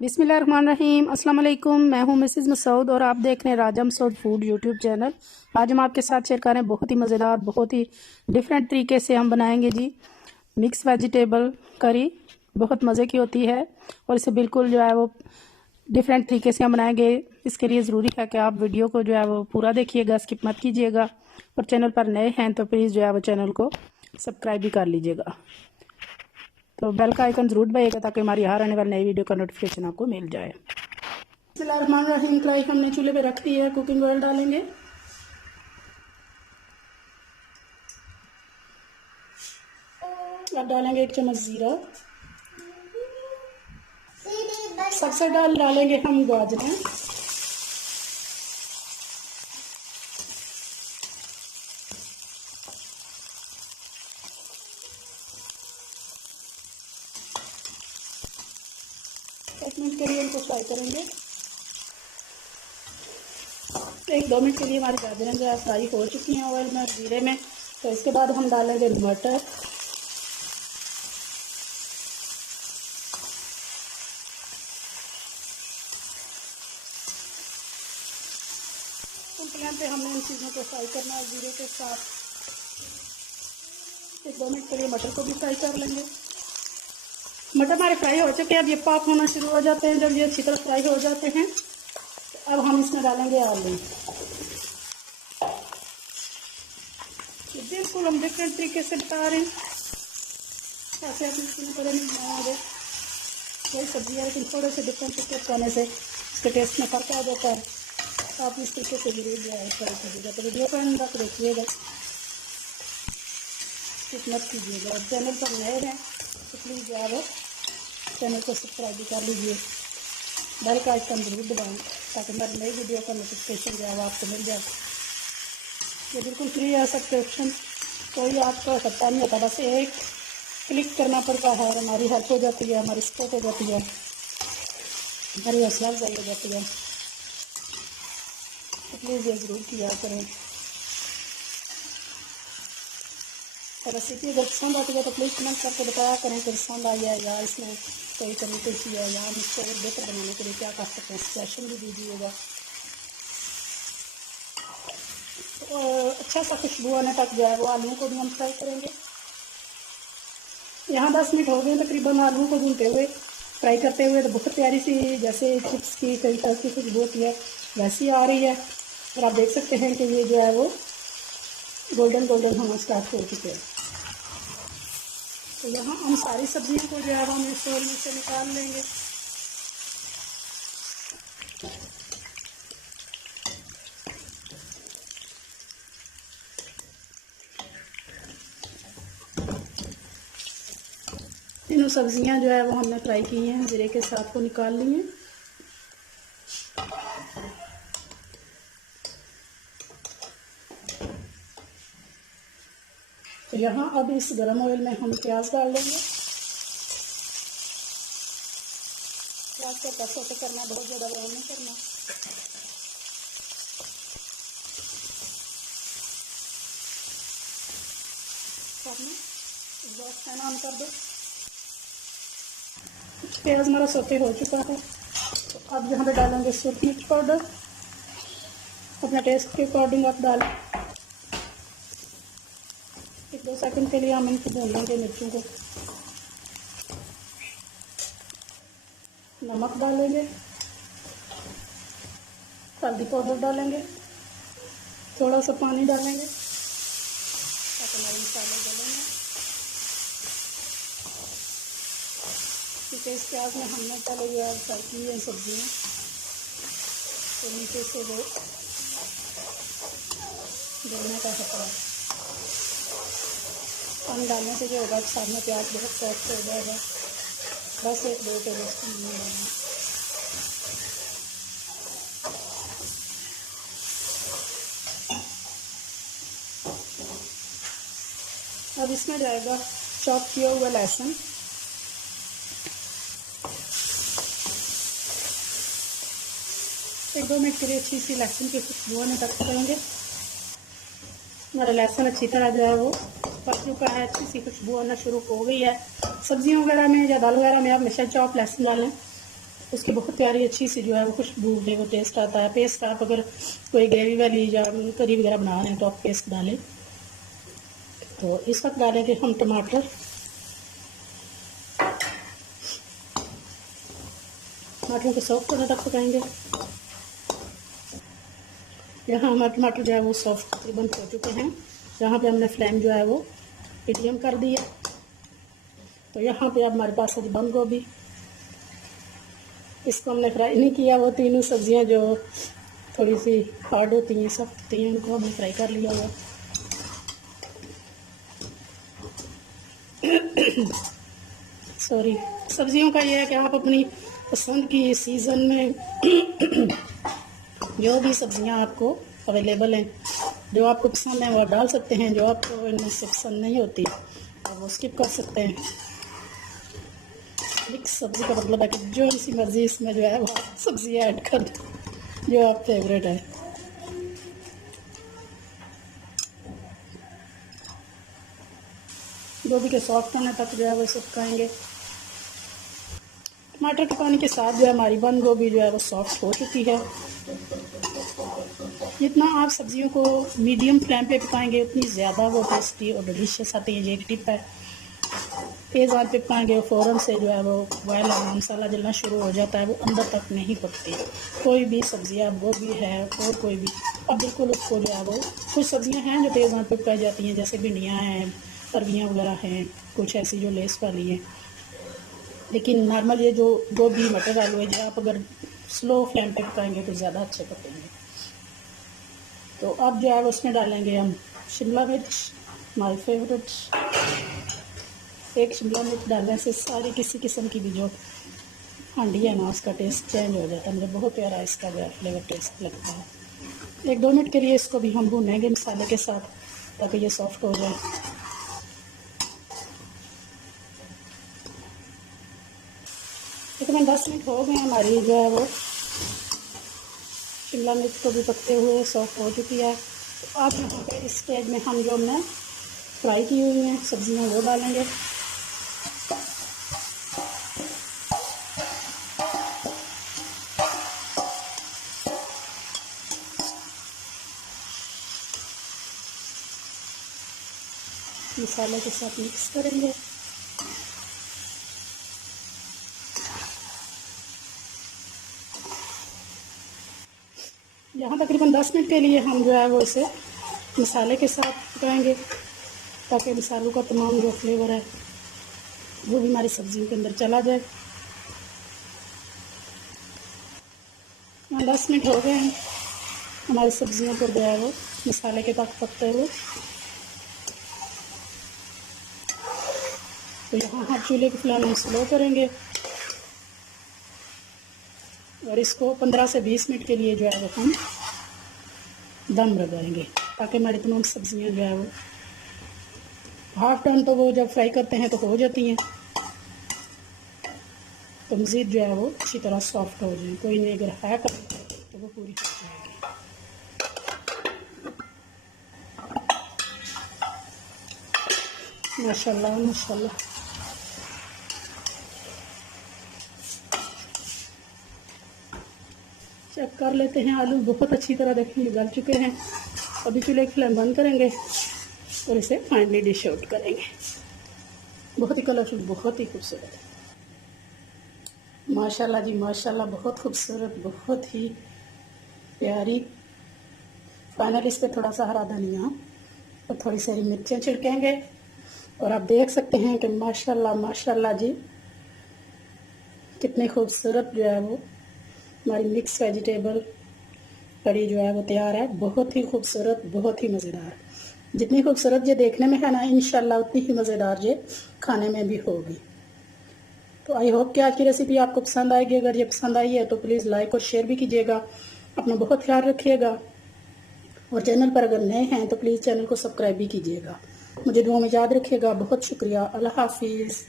बिस्मिल्लाहिर्रहमानिर्रहीम। अस्सलाम वालेकुम। मैं हूं मिसेज़ मसूद और आप देख रहे हैं राजा मसूद फूड यूट्यूब चैनल। आज हम आपके साथ शेयर कर रहे हैं बहुत ही मज़ेदार, बहुत ही डिफरेंट तरीके से हम बनाएंगे जी मिक्स वेजिटेबल करी। बहुत मज़े की होती है और इसे बिल्कुल जो है वो डिफरेंट तरीके से हम बनाएंगे। इसके लिए ज़रूरी है कि आप वीडियो को जो है वो पूरा देखिएगा, स्किप मत कीजिएगा। और चैनल पर नए हैं तो प्लीज़ जो है वो चैनल को सब्सक्राइब भी कर लीजिएगा, तो बेल का आइकन ज़रूर दबाइएगा ताकि हमारी हर आने वाली नई वीडियो का नोटिफिकेशन आपको मिल जाए। बिस्मिल्लाहिर्रहमानिर्रहीम। कढ़ाई हमने चूल्हे पे रख दी है। कुकिंग ऑयल डालेंगे, अब डालेंगे 1 चम्मच जीरा। सबसे डालेंगे हम गाजरें। एक मिनट के लिए इनको फ्राई करेंगे। 1-2 मिनट के लिए हमारी गाजरें जो है फ्राई हो चुकी हैं ऑयल में, जीरे में। तो इसके बाद हम डालेंगे मटर, फ्लेम पे हमने इन चीज़ों को फ्राई करना है जीरे के साथ। 1-2 मिनट के लिए मटर को भी फ्राई कर लेंगे। मटर हमारे फ्राई हो चुके हैं। अब ये पॉप होना शुरू हो जाते हैं। जब ये अच्छी तरह फ्राई हो जाते हैं तो अब हम इसमें डालेंगे आलू। बिल्कुल हम डिफरेंट तरीके से बता रहे हैं, ऐसे अपने पता नहीं बनाएंगे कोई सब्जी है, लेकिन थोड़े से डिफरेंट तरीके बनाने से इसके टेस्ट में फ़र्क आ जाता है। तो आप इस तरीके से जरूर जो है ट्राई कीजिएगा। तो वीडियो को अंदर तक देखिएगा, कुछ मत कीजिएगा। और चैनल पर नए हैं तो प्लीज़ जो है चैनल को सब्सक्राइब भी कर लीजिए, बेल का आइकन जरूर दबाएँ ताकि मेरी नई वीडियो का नोटिफिकेशन जो है वो आपको मिल जाए। ये बिल्कुल फ्री है सब्सक्रिप्शन, कोई आपका खर्चा नहीं होता, बस एक क्लिक करना पड़ता है और हमारी हेल्प हो जाती है, हमारी सपोर्ट हो जाती है, हमारी हौसला अफजाई हो जाती है। तो प्लीज़ ये ज़रूर किया करें। और रेसिपी अगर पसंद आती है तो प्लीज़ कमेंट करके बताया करें कि पसंद आई है या इसमें कोई कमी पेशी है या हम इसको और बेहतर बनाने के लिए क्या कर सकते हैं, सजेशन भी दीजिएगा। और अच्छा सा खुशबू आने तक जो है वो आलू को भी हम फ्राई करेंगे। यहाँ 10 मिनट हो गए तकरीबन आलू को भूनते हुए, फ्राई करते हुए। तो बहुत प्यारी सी जैसे चिप्स की कई तरह की खुशबू होती है वैसी आ रही है। और आप देख सकते हैं कि ये जो है वो गोल्डन गोल्डन होना स्टार्ट हो चुके हैं। तो यहाँ हम सारी सब्जियों को जो है हम इस ओर से निकाल लेंगे। तीनों सब्जियां जो है वो हमने फ्राई की हैं, जीरे के साथ को निकाल ली हैं। तो यहाँ अब इस गरम ऑयल में हम प्याज डाल लेंगे। प्याज को कस से करना, बहुत ज़्यादा ब्राउन नहीं करना। तो आपने गैस फैन ऑन कर दो। प्याज हमारा सोते हो चुका है। तो अब यहाँ पे डालेंगे सूरख मिर्च पाउडर, अपने टेस्ट के अकॉर्डिंग आप डालें। 1-2 सेकंड के लिए हम इनको भून लेंगे मिर्चों को। नमक डालेंगे, हल्दी पाउडर डालेंगे, थोड़ा सा पानी डालेंगे ताकि हमारे मसाले गलेंगे। क्योंकि इस प्याज में हमने पहले जो है फ्राई की है सब्जियाँ, तो नीचे से वो जलने का खतरा है। पानी डालने से जो होगा साथ में प्याज बहुत सॉफ्ट हो जाएगा। बस 1-2 टेबल स्पून डालना। अब इसमें जाएगा चॉप किया हुआ लहसुन, एक 2 मिनट के लिए अच्छी सी लहसुन की खुशबू आने तक करेंगे। हमारा लहसुन अच्छी तरह जो है वो पक चुका है, अच्छी सी खुशबू आना शुरू हो गई है। सब्जियों वगैरह में या दाल वगैरह में आप हमेशा चॉप लहसुन डालें उसकी बहुत प्यारी अच्छी सी जो है वो खुशबू है, वो टेस्ट आता है। पेस्ट आप अगर कोई ग्रेवी वाली या करी वगैरह बना रहे हैं तो आप पेस्ट डालें। तो इस वक्त डालेंगे हम टमाटर। टमाटरों को सॉफ्ट होने तक पकाएंगे। यहाँ हमारे टमाटर जो है वो सॉफ्ट तकरीबन हो चुके हैं। यहाँ पे हमने फ्लेम जो है वो मीडियम कर दिया। तो यहाँ पे अब हमारे पास है बंद गोभी। इसको हमने फ्राई नहीं किया, वो तीनों सब्जियां जो थोड़ी सी हार्ड होती हैं, सख्त होती हैं, उनको हमने फ्राई कर लिया हुआ। सॉरी। सब्जियों का ये है कि आप अपनी पसंद की सीज़न में जो भी सब्जियां आपको अवेलेबल हैं, जो आपको पसंद है वो आप डाल सकते हैं। जो आपको इनमें से पसंद नहीं होती आप वो स्किप कर सकते हैं। मिक्स सब्ज़ी का मतलब है कि जो इसी मर्ज़ी इसमें जो है वो सब्ज़ी ऐड कर दो जो आप फेवरेट है। गोभी के सॉफ्ट होने तक जो है वो इसे पकाएंगे। टमाटर पकाने के साथ जो है हमारी बंद गोभी जो है वो सॉफ्ट हो चुकी है। जितना आप सब्जियों को मीडियम फ्लेम पे पकाएंगे उतनी ज़्यादा वो टेस्टी और डिलीशियस आती है। ये एक टिप है। तेज़ आंच पे पकाएंगे फ़ौरन से जो है वो बॉयल मसाला जलना शुरू हो जाता है, वो अंदर तक नहीं पकती। कोई भी सब्जियां, गोभी है और कोई भी, अब बिल्कुल उसको जो है वो, कुछ सब्जियां हैं जो तेज़ आंच पे पकाई जाती हैं, जैसे भिंडियाँ हैं, अरवियाँ वगैरह हैं, कुछ ऐसी जो लेस वाली हैं। लेकिन नॉर्मल ये जो गोभी, मटर, आलू है, जो आप अगर स्लो फ्लेम पे पकाएंगे तो ज़्यादा अच्छे पकेंगे। तो अब जो है उसमें डालेंगे हम शिमला मिर्च, माय फेवरेट। एक शिमला मिर्च डालने से सारी किसी किस्म की भी जो हांडी है ना उसका टेस्ट चेंज हो जाता है। मुझे बहुत प्यारा इसका जो फ्लेवर टेस्ट लगता है। 1-2 मिनट के लिए इसको भी हम भूनेंगे मसाले के साथ ताकि ये सॉफ्ट हो जाए। तकरीबन 10 मिनट हो गए हमारी जो है वो शिमला मिर्च को भी पकते हुए सॉफ्ट हो चुकी है। तो आप यहाँ पे इस स्टेज में हम जो हमने फ्राई की हुई हैं सब्जियाँ वो डालेंगे। मसाले के साथ मिक्स करेंगे। यहाँ तकरीबन 10 मिनट के लिए हम जो है वो इसे मसाले के साथ पकाएंगे ताकि मसालों का तमाम जो फ्लेवर है वो भी हमारी सब्जियों के अंदर चला जाए। 10 मिनट हो गए हैं हमारी सब्जियों पर जो है वो मसाले के साथ पकते हुए। तो यहाँ हम चूल्हे की फ्लेम स्लो करेंगे और इसको 15 से 20 मिनट के लिए जो है वो हम दम लगाएंगे ताकि हमारी तमाम सब्जियां जो है वो हाफ टर्न तो वो जब फ्राई करते हैं तो हो जाती हैं, तो मज़ीद जो है वो अच्छी तरह सॉफ्ट हो जाए। कोई नहीं अगर है तो वो पूरी हो जाएगी। माशाल्लाह माशाल्लाह। चेक कर लेते हैं। आलू बहुत अच्छी तरह देखिए गल चुके हैं। अभी चूल्हे की फ्लेम बंद करेंगे और इसे फाइनली डिश आउट करेंगे। बहुत ही कलरफुल, बहुत ही खूबसूरत, माशाल्लाह जी माशाल्लाह, बहुत खूबसूरत, बहुत ही प्यारी। फाइनली इस पर थोड़ा सा हरा धनिया और थोड़ी सारी मिर्चें छिड़केंगे और आप देख सकते हैं कि माशाल्लाह माशाल्लाह जी कितनी खूबसूरत जो है वो हमारी मिक्स वेजिटेबल कड़ी जो है वो तैयार है। बहुत ही खूबसूरत, बहुत ही मज़ेदार। जितनी खूबसूरत ये देखने में है ना, इंशाल्लाह उतनी ही मज़ेदार ये खाने में भी होगी। तो आई होप कि आज की रेसिपी आपको पसंद आएगी। अगर ये पसंद आई है तो प्लीज़ लाइक और शेयर भी कीजिएगा। अपना बहुत ख्याल रखिएगा और चैनल पर अगर नए हैं तो प्लीज़ चैनल को सब्सक्राइब भी कीजिएगा। मुझे दुआ में याद रखिएगा। बहुत शुक्रिया। अल्लाह हाफिज़।